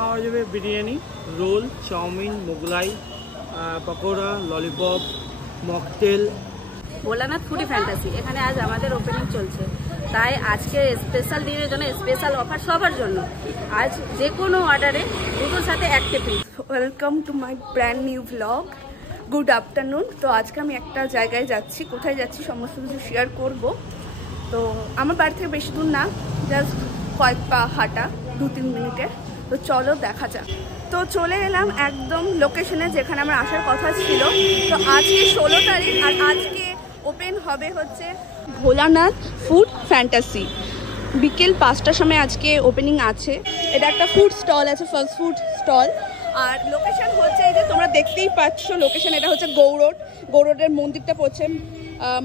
পাওয়া যাবে biryani, roll, chowmein, Mughlai, pakora, lollipop, mocktail. Bholanath foodie fantasy এখানে আজ আমাদের ওপেনিং চলছে, তাই আজকে স্পেশাল দিনের জন্য স্পেশাল অফার সবার জন্য। আজ যে কোনো অর্ডারে দুটোর সাথে একটা free. Welcome to my brand new vlog. Good afternoon. তো আজকে আমি একটা জায়গায় যাচ্ছি, কোথায় যাচ্ছি সমস্ত কিছু শেয়ার করব। তো আমার বাড়ি থেকে বেশি দূর না, জাস্ট কয়েক পা হাঁটা, 2-3 মিনিটে। তো চলো দেখা যাক। তো চলে এলাম একদম লোকেশনে যেখানে আমার আসার কথা ছিল। তো আজকে 16 তারিখ আর আজকে ওপেন হবে হচ্ছে ভোলানাথ ফুড ফ্যান্টাসি। বিকেল 5টার সময় আজকে ওপেনিং আছে। এটা একটা ফুড স্টল আছে, ফাস্ট ফুড স্টল। আর লোকেশন হচ্ছে এই যে তোমরা দেখতেই পাচ্ছ লোকেশন, এটা হচ্ছে গৌরোড। গৌরোডের মন্দিরটা পড়ছে,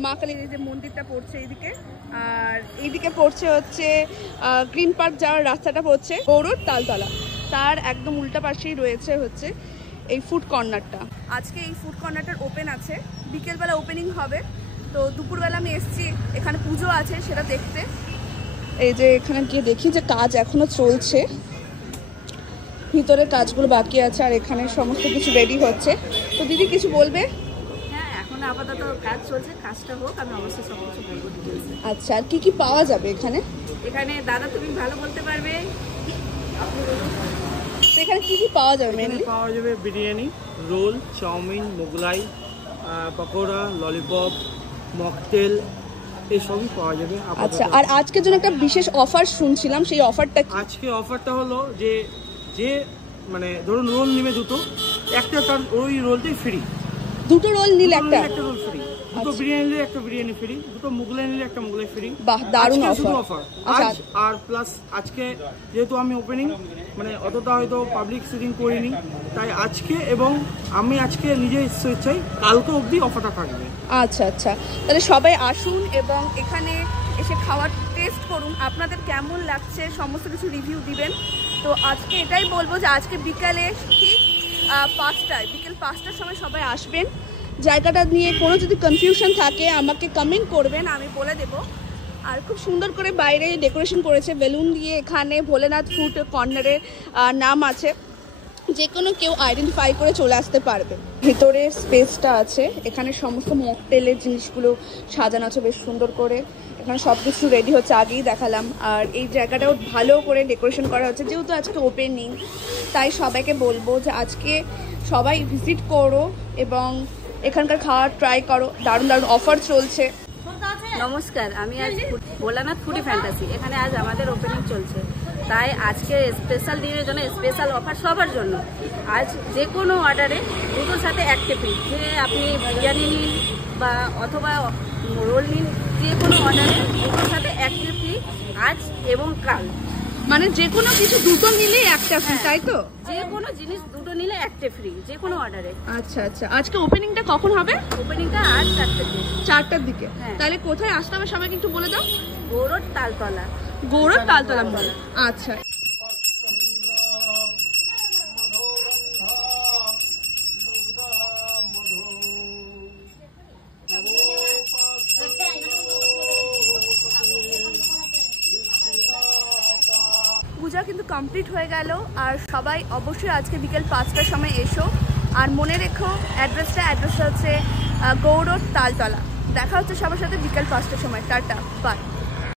মা কালীর যে মন্দিরটা পড়ছে এইদিকে, আর এইদিকে পড়ছে হচ্ছে গ্রিন পার্ক যাওয়ার রাস্তাটা পড়ছে গৌরোড তালতলা। তার একদম উল্টা পাশেই রয়েছে হচ্ছে এই ফুড কর্নারটা। আজকে এই ফুড কর্নারটার ওপেন আছে, বিকেলবেলা ওপেনিং হবে। তো দুপুরবেলা আমি এসেছি, এখানে পুজো আছে সেটা দেখতে। এই যে এখানে গিয়ে দেখি যে কাজ এখনো চলছে, ভিতরে কাজগুলো বাকি আছে, আর এখানে সমস্ত কিছু রেডি হচ্ছে। তো দিদি কিছু বলবে? হ্যাঁ, এখন আপাতত কাজ চলছে, কাজটা হোক, আমি অবশ্যই সব কিছু বলবো ডিটেলসে। আচ্ছা, আর কি কি পাওয়া যাবে এখানে? এখানে দাদা তুমি ভালো বলতে পারবে, আপনি বলুন। তো এখানে কি কি পাওয়া যাবে? মেনলি পাওয়া যাবে biryani, roll, chowmein, Mughlai, pakora, lollipop, mocktail, এইসবই পাওয়া যাবে। আচ্ছা, আর আজকের জন্য একটা বিশেষ অফার শুনছিলাম, সেই অফারটা কি? আজকে অফারটা হলো যে যে মানে ধরুন রোল নিবে দুটো, একটা তার ওই রোলটাই ফ্রি। দুটো রোল নিলে একটা রোল ফ্রি, দুটো বিরিয়ানি নিলে একটা বিরিয়ানি ফ্রি, দুটো মোগলাই নিলে একটা মোগলাই ফ্রি। বাহ, দারুণ অফার। আর প্লাস আজকে যেহেতু আমি ওপেনিং মানে অতটা হয়তো পাবলিক সিটিং করিনি, তাই আজকে এবং আমি আজকে নিজে স্বেচ্ছায় কালকে অবধি অফারটা থাকবে। আচ্ছা আচ্ছা, তাহলে সবাই আসুন এবং এখানে এসে খাওয়ার টেস্ট করুন, আপনাদের কেমন লাগছে সমস্ত কিছু রিভিউ দিবেন। তো আজকে এটাই বলবো যে আজকে বিকালে ঠিক 5টায়, বিকেল 5টার সময় সবাই আসবেন। জায়গাটা নিয়ে কোনো যদি কনফিউশন থাকে আমাকে কমেন্ট করবেন, আমি বলে দেব। আর খুব সুন্দর করে বাইরে ডেকোরেশন করেছে বেলুন দিয়ে। এখানে ভোলানাথ ফুড কর্নারের নাম আছে, যে কোনো কেউ আইডেন্টিফাই করে চলে আসতে পারবে। ভিতরে স্পেসটা আছে, এখানে সমস্ত মকটেলের জিনিসগুলো সাজানো আছে বেশ সুন্দর করে। এখানে সব কিছু রেডি হচ্ছে, আগেই দেখালাম। আর এই জায়গাটাও ভালো করে ডেকোরেশন করা হচ্ছে, যেহেতু আজকে ওপেনিং, তাই সবাইকে বলবো যে আজকে সবাই ভিজিট করো এবং এখানকার খাওয়া ট্রাই করো। দারুণ দারুণ অফার চলছে। নমস্কার, আমি আজ ভোলানাথ ফুডি ফ্যান্টাসি এখানে আজ আমাদের ওপেনিং চলছে, তাই আজকে স্পেশাল দিনের জন্য স্পেশাল অফার সবার জন্য। আজ যে কোনো অর্ডারে দুটোর সাথে একটা ফ্রি। যে আপনি বিরিয়ানি নিন বা অথবা রোল নিন, যে কোনো অর্ডারে দুটোর সাথে একটা ফ্রি আজ এবং কাল। মানে যে কোনো কিছু দুটো নিলেই একটা ফ্রি, তাই তো? যে কোনো জিনিস দুটো নিলে একটা ফ্রি, যে কোনো অর্ডারে। আচ্ছা আচ্ছা, আজকে ওপেনিংটা কখন হবে? ওপেনিংটা আজ 4টার দিকে। হ্যাঁ। তাহলে কোথায় আসতে হবে সবাইকে একটু বলে দাও। গৌরোড তালতলা। গৌরব তালতলা। আচ্ছা, পূজা কিন্তু কমপ্লিট হয়ে গেল। আর সবাই অবশ্যই আজকে বিকেল 5টার সময় এসো। আর মনে রেখো অ্যাড্রেসটা হচ্ছে গৌরব তালতলা। দেখা হচ্ছে সবার সাথে বিকেল 5টার সময়। Tata, by.